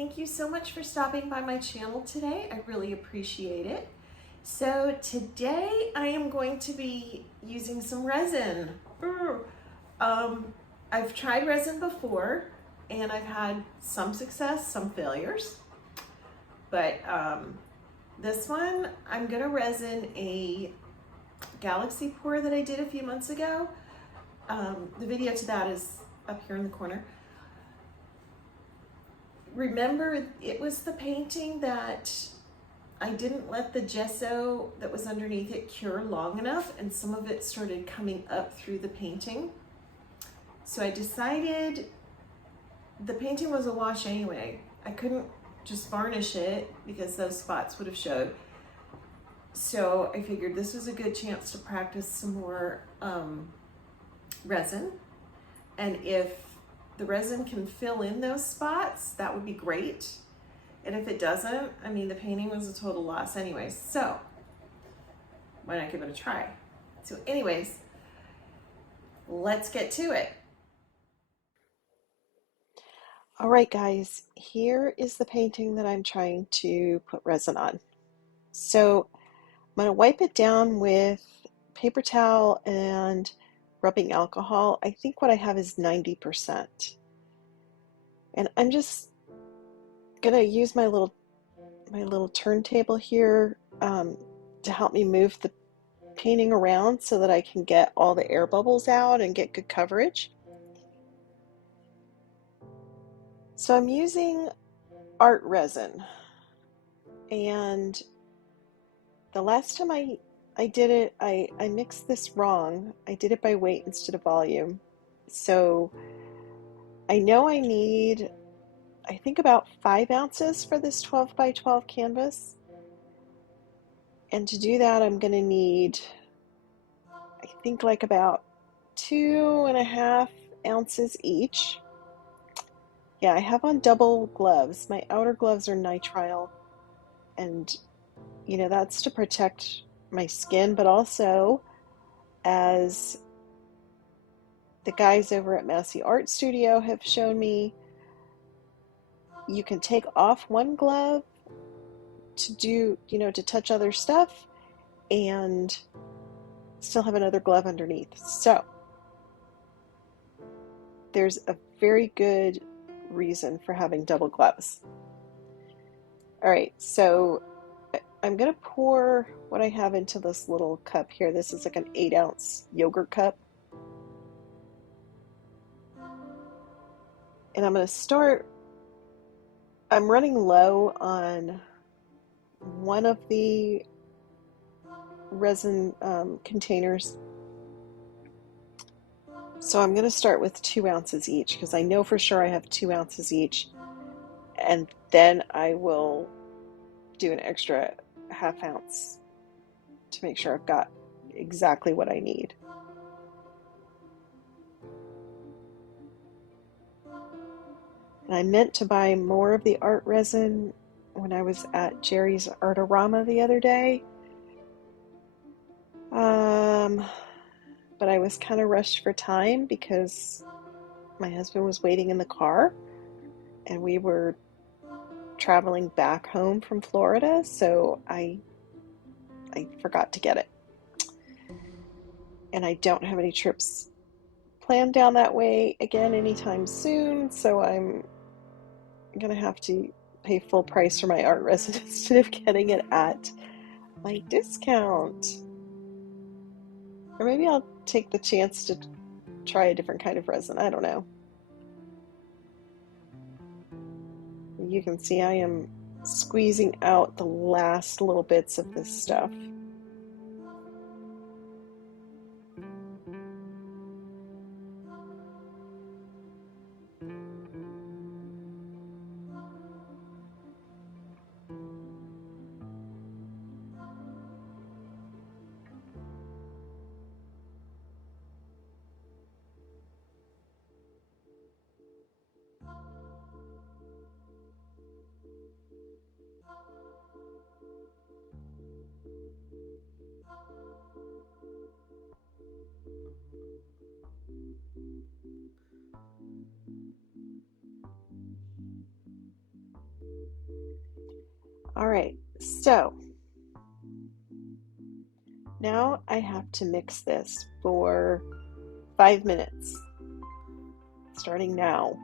Thank you so much for stopping by my channel today. I really appreciate it. So today I am going to be using some resin. I've tried resin before and I've had some success, some failures. But this one, I'm gonna resin a galaxy pour that I did a few months ago. The video to that is up here in the corner. Remember, it was the painting that I didn't let the gesso that was underneath it cure long enough, and some of it started coming up through the painting. So I decided the painting was a wash anyway. I couldn't just varnish it because those spots would have showed. So I figured this was a good chance to practice some more resin. And if the resin can fill in those spots, that would be great. And if it doesn't, I mean, the painting was a total loss anyways. So why not give it a try? So anyways, let's get to it. All right, guys, here is the painting that I'm trying to put resin on. So I'm going to wipe it down with paper towel and rubbing alcohol. I think what I have is 90%. And I'm just going to use my little turntable here to help me move the painting around so that I can get all the air bubbles out and get good coverage. So I'm using art resin, and the last time I did it, I mixed this wrong. I did it by weight instead of volume. So I know I need, I think, about 5 ounces for this 12 by 12 canvas. And to do that, I'm going to need, I think, like about 2.5 ounces each. Yeah, I have on double gloves. My outer gloves are nitrile, and you know, that's to protect my skin, but also, as the guys over at Massey Art Studio have shown me, you can take off one glove to do, you know, to touch other stuff and still have another glove underneath. So there's a very good reason for having double gloves. All right, so I'm gonna pour what I have into this little cup here. This is like an 8-ounce yogurt cup. And I'm gonna start, I'm running low on one of the resin containers. So I'm gonna start with 2 ounces each because I know for sure I have 2 ounces each. And then I will do an extra ½ ounce to make sure I've got exactly what I need. And I meant to buy more of the art resin when I was at Jerry's Artorama the other day. But I was kind of rushed for time because my husband was waiting in the car and we were traveling back home from Florida, so I forgot to get it. And I don't have any trips planned down that way again anytime soon, so I'm gonna have to pay full price for my art resin instead of getting it at my discount. Or maybe I'll take the chance to try a different kind of resin. I don't know. You can see I am squeezing out the last little bits of this stuff. All right, so now I have to mix this for 5 minutes, starting now.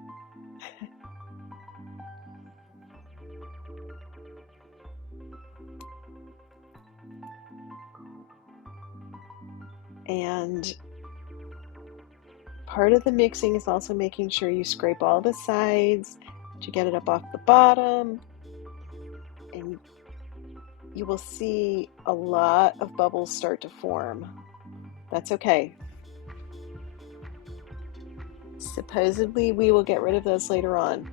And part of the mixing is also making sure you scrape all the sides to get it up off the bottom. And you will see a lot of bubbles start to form. That's okay. Supposedly, we will get rid of those later on.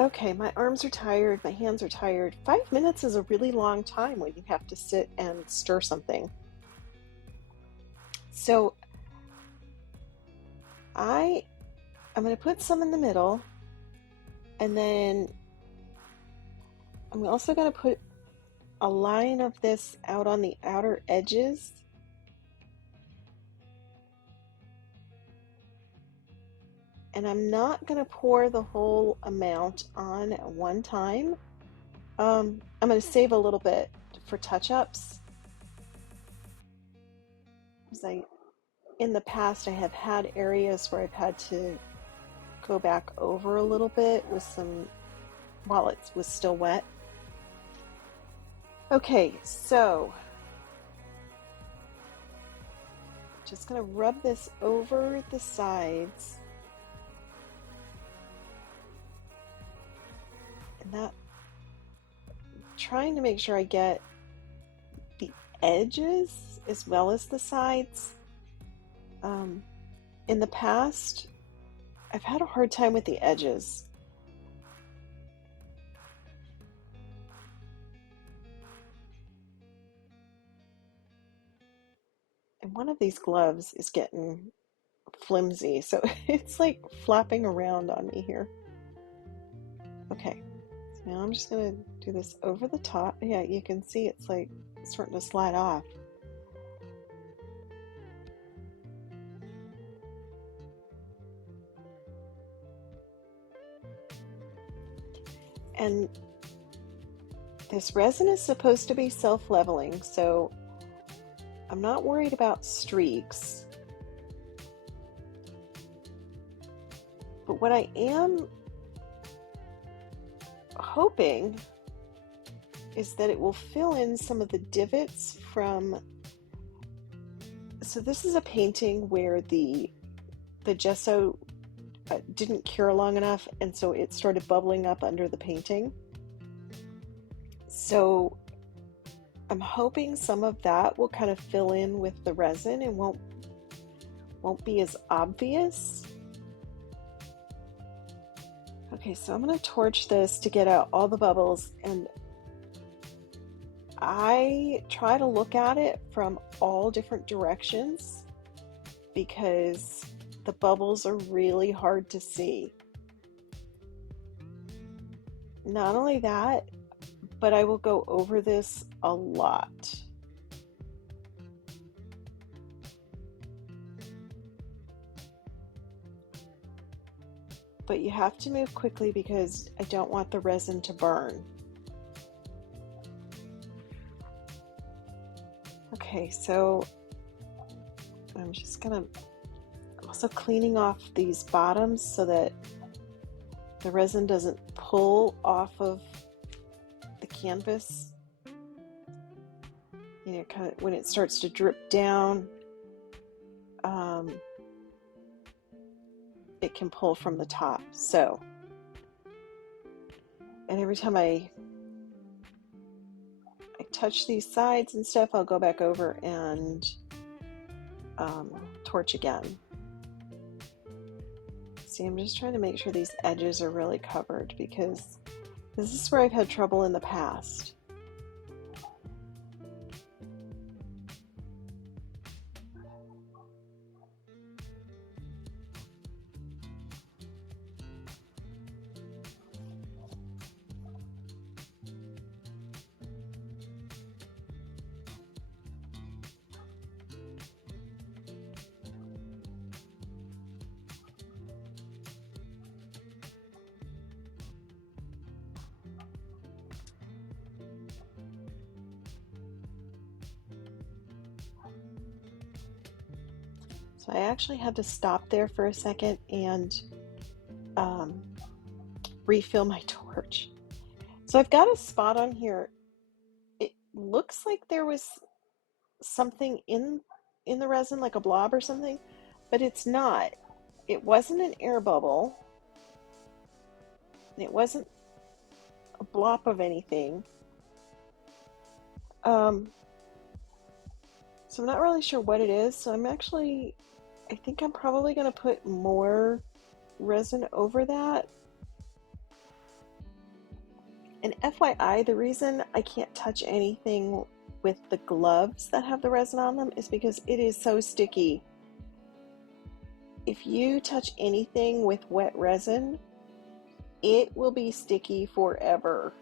Okay, my arms are tired, my hands are tired. 5 minutes is a really long time when you have to sit and stir something. So I'm going to put some in the middle, and then I'm also going to put a line of this out on the outer edges. And I'm not going to pour the whole amount on at one time. I'm going to save a little bit for touch-ups. Because in the past, I have had areas where I've had to go back over a little bit with while it was still wet. Okay, so just going to rub this over the sides. And that, trying to make sure I get the edges as well as the sides. In the past, I've had a hard time with the edges. And one of these gloves is getting flimsy, so it's like flapping around on me here. Okay, so now I'm just gonna do this over the top. Yeah, you can see it's like starting to slide off. And this resin is supposed to be self-leveling, so I'm not worried about streaks. But what I am hoping is that it will fill in some of the divots from. So this is a painting where the gesso didn't cure long enough, and so it started bubbling up under the painting. So I'm hoping some of that will kind of fill in with the resin and won't be as obvious. Okay, so I'm going to torch this to get out all the bubbles, and I try to look at it from all different directions because the bubbles are really hard to see. Not only that, but I will go over this a lot. But you have to move quickly because I don't want the resin to burn. Okay, so I'm also cleaning off these bottoms so that the resin doesn't pull off of the canvas. You know, kind of when it starts to drip down, it can pull from the top. So, and every time I touch these sides and stuff, I'll go back over and torch again. See, I'm just trying to make sure these edges are really covered because this is where I've had trouble in the past. So I actually had to stop there for a second and refill my torch. So I've got a spot on here. It looks like there was something in the resin, like a blob or something, but it's not. It wasn't an air bubble. It wasn't a blob of anything. So I'm not really sure what it is. So I think I'm probably going to put more resin over that. And FYI, the reason I can't touch anything with the gloves that have the resin on them is because it is so sticky. If you touch anything with wet resin, it will be sticky forever.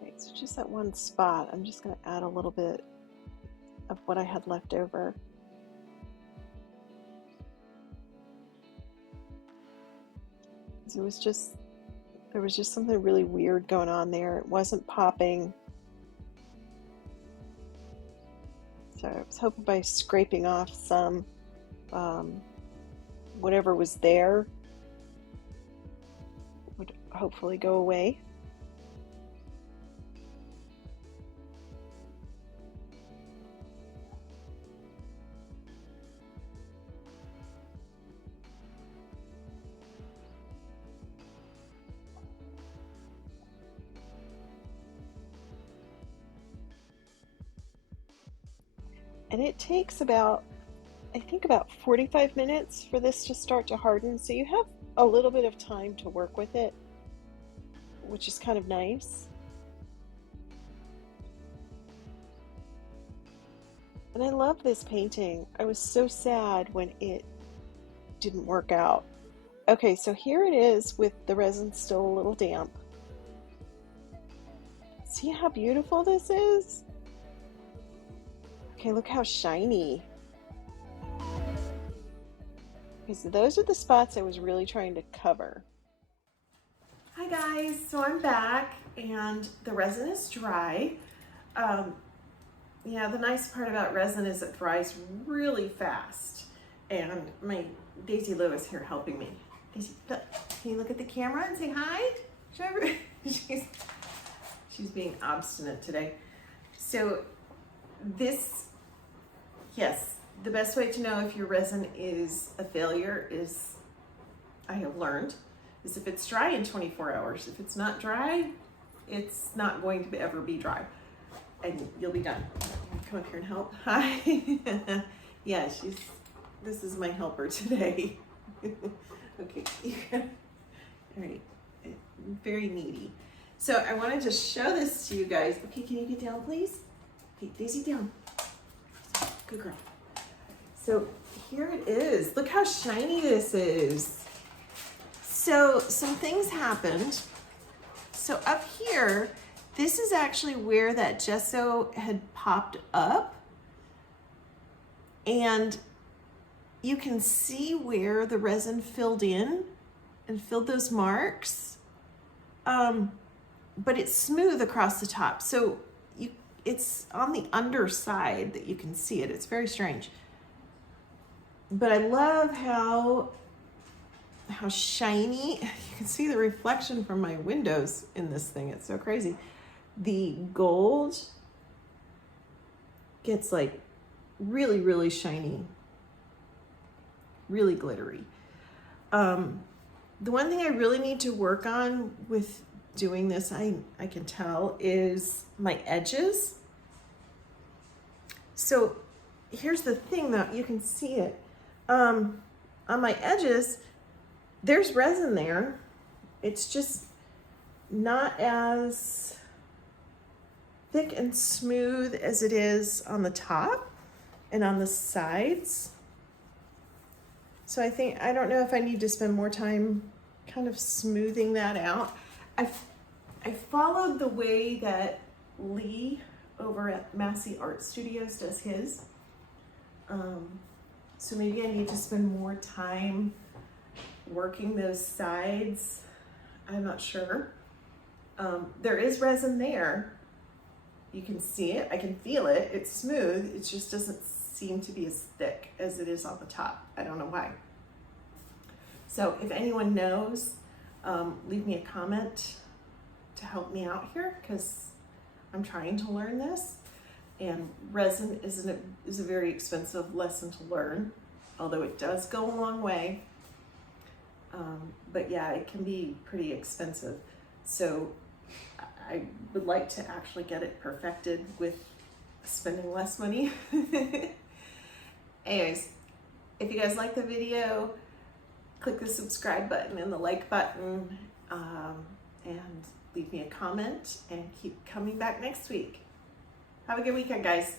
Okay, so just that one spot, I'm just going to add a little bit of what I had left over. There was just something really weird going on there. It wasn't popping. So I was hoping by scraping off some whatever was there would hopefully go away. And it takes about, I think about 45 minutes for this to start to harden. So you have a little bit of time to work with it, which is kind of nice. And I love this painting. I was so sad when it didn't work out. Okay, so here it is with the resin still a little damp. See how beautiful this is? Okay, look how shiny. Okay, so those are the spots I was really trying to cover. Hi guys, so I'm back and the resin is dry. Yeah, the nice part about resin is it dries really fast. And my Daisy Lou is here helping me. Daisy, look, can you look at the camera and say hi? She's being obstinate today. So this, yes, the best way to know if your resin is a failure is, I have learned, is if it's dry in 24 hours. If it's not dry, it's not going to ever be dry. And you'll be done. Come up here and help. Hi. Yeah, this is my helper today. Okay. All right. Very needy. So I wanted to show this to you guys. Okay, can you get down, please? Okay, Daisy, down. Good girl. So here it is. Look how shiny this is. So some things happened. So up here, this is actually where that gesso had popped up. And you can see where the resin filled in and filled those marks. But it's smooth across the top. So it's on the underside that you can see it. It's very strange. But I love how shiny. You can see the reflection from my windows in this thing. It's so crazy. The gold gets like really, really shiny, really glittery. The one thing I really need to work on with doing this, I can tell, is my edges. So here's the thing though, you can see it. On my edges, there's resin there. It's just not as thick and smooth as it is on the top and on the sides. So I don't know if I need to spend more time kind of smoothing that out. I followed the way that Lee over at Massey Art Studios does his. So maybe I need to spend more time working those sides. I'm not sure. There is resin there. You can see it, I can feel it, it's smooth, it just doesn't seem to be as thick as it is on the top. I don't know why. So if anyone knows, leave me a comment to help me out here, because I'm trying to learn this, and resin is a very expensive lesson to learn, although it does go a long way. But yeah, it can be pretty expensive. So I would like to actually get it perfected with spending less money. Anyways, if you guys like the video, click the subscribe button and the like button, and leave me a comment, and keep coming back next week. Have a good weekend, guys.